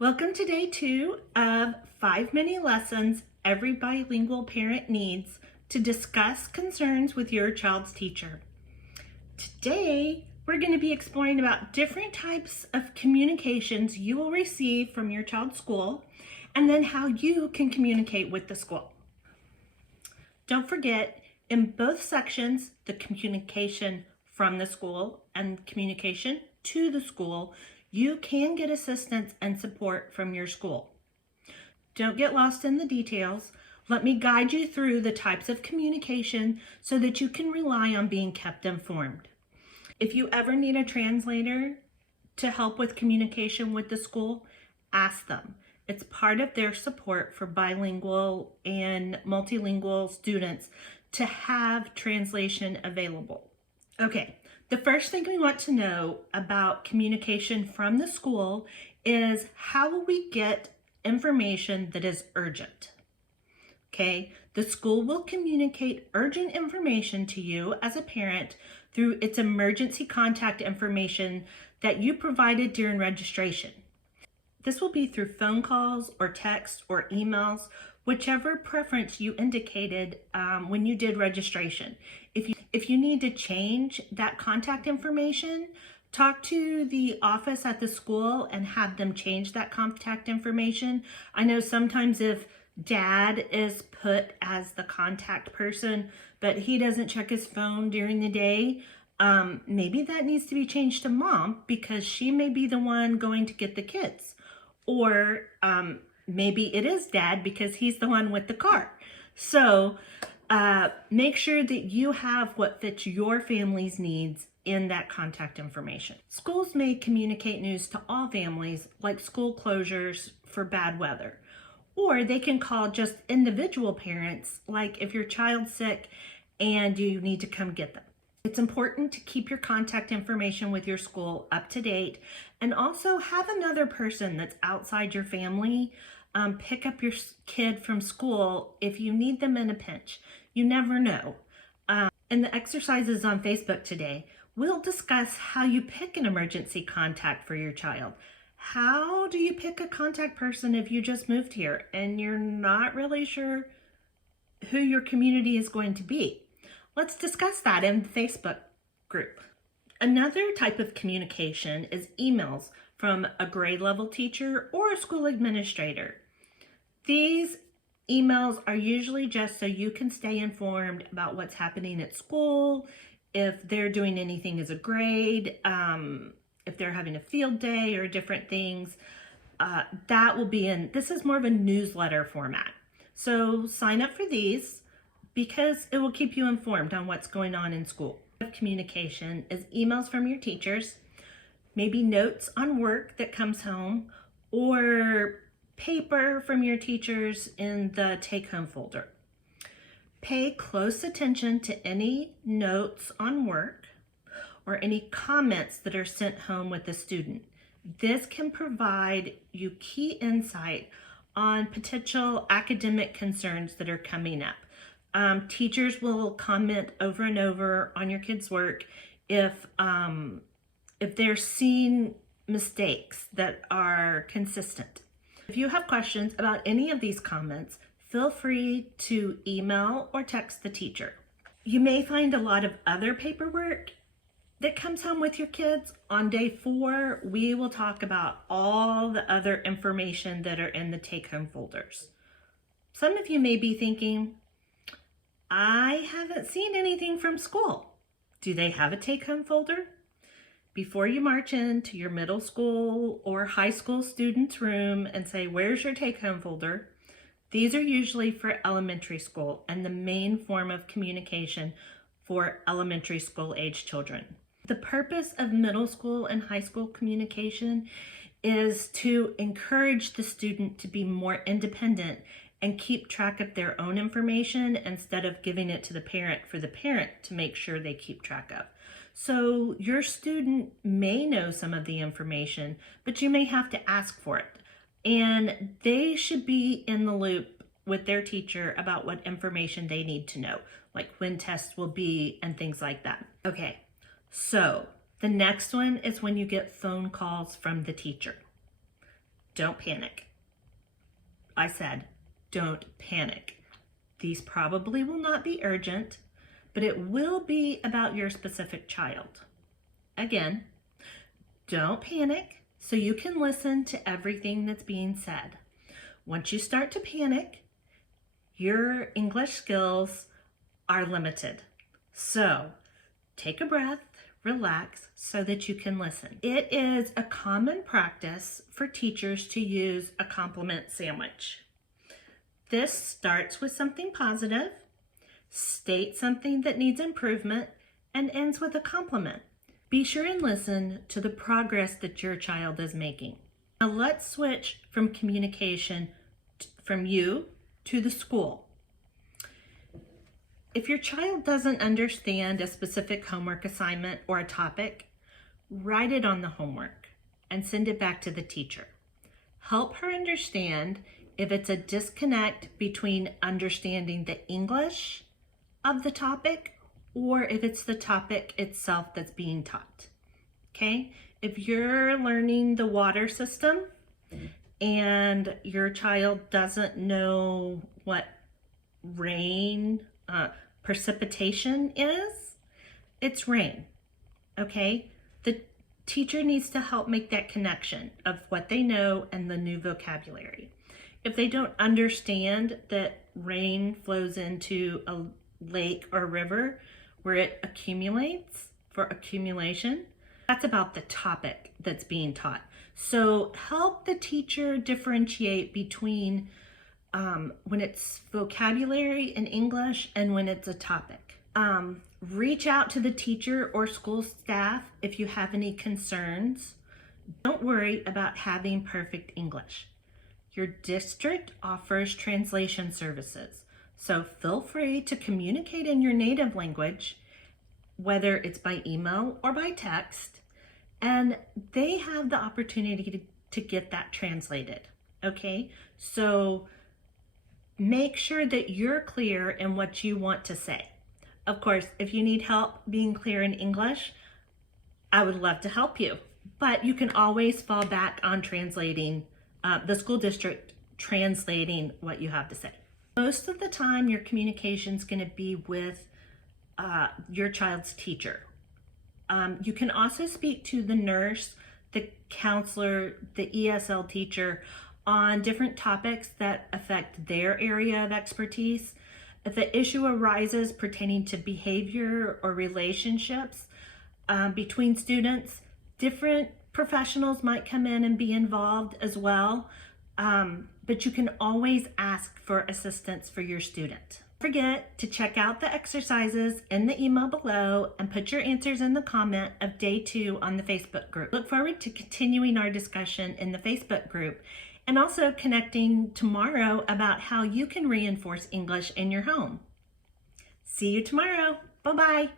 Welcome to day 2 of 5 mini lessons every bilingual parent needs to discuss concerns with your child's teacher. Today, we're going to be exploring about different types of communications you will receive from your child's school and then how you can communicate with the school. Don't forget, in both sections, the communication from the school and communication to the school, you can get assistance and support from your school. Don't get lost in the details. Let me guide you through the types of communication so that you can rely on being kept informed. If you ever need a translator to help with communication with the school, ask them. It's part of their support for bilingual and multilingual students to have translation available. Okay, the first thing we want to know about communication from the school is how will we get information that is urgent? Okay, the school will communicate urgent information to you as a parent through its emergency contact information that you provided during registration. This will be through phone calls or text or emails, whichever preference you indicated when you did registration. If you need to change that contact information, talk to the office at the school and have them change that contact information. I know sometimes if dad is put as the contact person, but he doesn't check his phone during the day, maybe that needs to be changed to mom because she may be the one going to get the kids. Or maybe it is dad because he's the one with the car. So make sure that you have what fits your family's needs in that contact information. Schools may communicate news to all families, like school closures for bad weather. Or they can call just individual parents, like if your child's sick and you need to come get them. It's important to keep your contact information with your school up to date and also have another person that's outside your family pick up your kid from school if you need them in a pinch. You never know. In the exercises on Facebook today, we'll discuss how you pick an emergency contact for your child. How do you pick a contact person if you just moved here and you're not really sure who your community is going to be? Let's discuss that in the Facebook group. Another type of communication is emails from a grade level teacher or a school administrator. These emails are usually just so you can stay informed about what's happening at school, if they're doing anything as a grade, if they're having a field day or different things. That will be this is more of a newsletter format. So sign up for these because it will keep you informed on what's going on in school. Communication is emails from your teachers, maybe notes on work that comes home, or paper from your teachers in the take-home folder. Pay close attention to any notes on work or any comments that are sent home with the student. This can provide you key insight on potential academic concerns that are coming up. Teachers will comment over and over on your kids' work if they're seeing mistakes that are consistent. If you have questions about any of these comments, feel free to email or text the teacher. You may find a lot of other paperwork that comes home with your kids. On day 4, we will talk about all the other information that are in the take-home folders. Some of you may be thinking, I haven't seen anything from school. Do they have a take-home folder? Before you march into your middle school or high school student's room and say, where's your take-home folder? These are usually for elementary school and the main form of communication for elementary school age children. The purpose of middle school and high school communication is to encourage the student to be more independent and keep track of their own information instead of giving it to the parent for the parent to make sure they keep track of. So your student may know some of the information, but you may have to ask for it. And they should be in the loop with their teacher about what information they need to know, like when tests will be and things like that. Okay, so the next one is when you get phone calls from the teacher. don't panic. I said, don't panic. These probably will not be urgent, but it will be about your specific child. Again, don't panic so you can listen to everything that's being said. Once you start to panic, your English skills are limited. So take a breath, relax so that you can listen. It is a common practice for teachers to use a compliment sandwich. This starts with something positive, states something that needs improvement, and ends with a compliment. Be sure and listen to the progress that your child is making. Now let's switch from communication from you to the school. If your child doesn't understand a specific homework assignment or a topic, write it on the homework and send it back to the teacher. Help her understand if it's a disconnect between understanding the English of the topic or if it's the topic itself that's being taught. Okay? If you're learning the water system and your child doesn't know what precipitation is, it's rain. Okay? The teacher needs to help make that connection of what they know and the new vocabulary. If they don't understand that rain flows into a lake or river where it accumulates for accumulation, that's about the topic that's being taught. So help the teacher differentiate between when it's vocabulary in English and when it's a topic. Reach out to the teacher or school staff if you have any concerns. Don't worry about having perfect English. Your district offers translation services, so feel free to communicate in your native language, whether it's by email or by text, and they have the opportunity to get that translated, okay? So make sure that you're clear in what you want to say. Of course, if you need help being clear in English, I would love to help you, but you can always fall back on translating the school district translating what you have to say. Most of the time, your communication is going to be with your child's teacher. You can also speak to the nurse, the counselor, the ESL teacher on different topics that affect their area of expertise. If the issue arises pertaining to behavior or relationships between students, different professionals might come in and be involved as well, but you can always ask for assistance for your student. Don't forget to check out the exercises in the email below and put your answers in the comment of day 2 on the Facebook group. Look forward to continuing our discussion in the Facebook group and also connecting tomorrow about how you can reinforce English in your home. See you tomorrow. Bye-bye.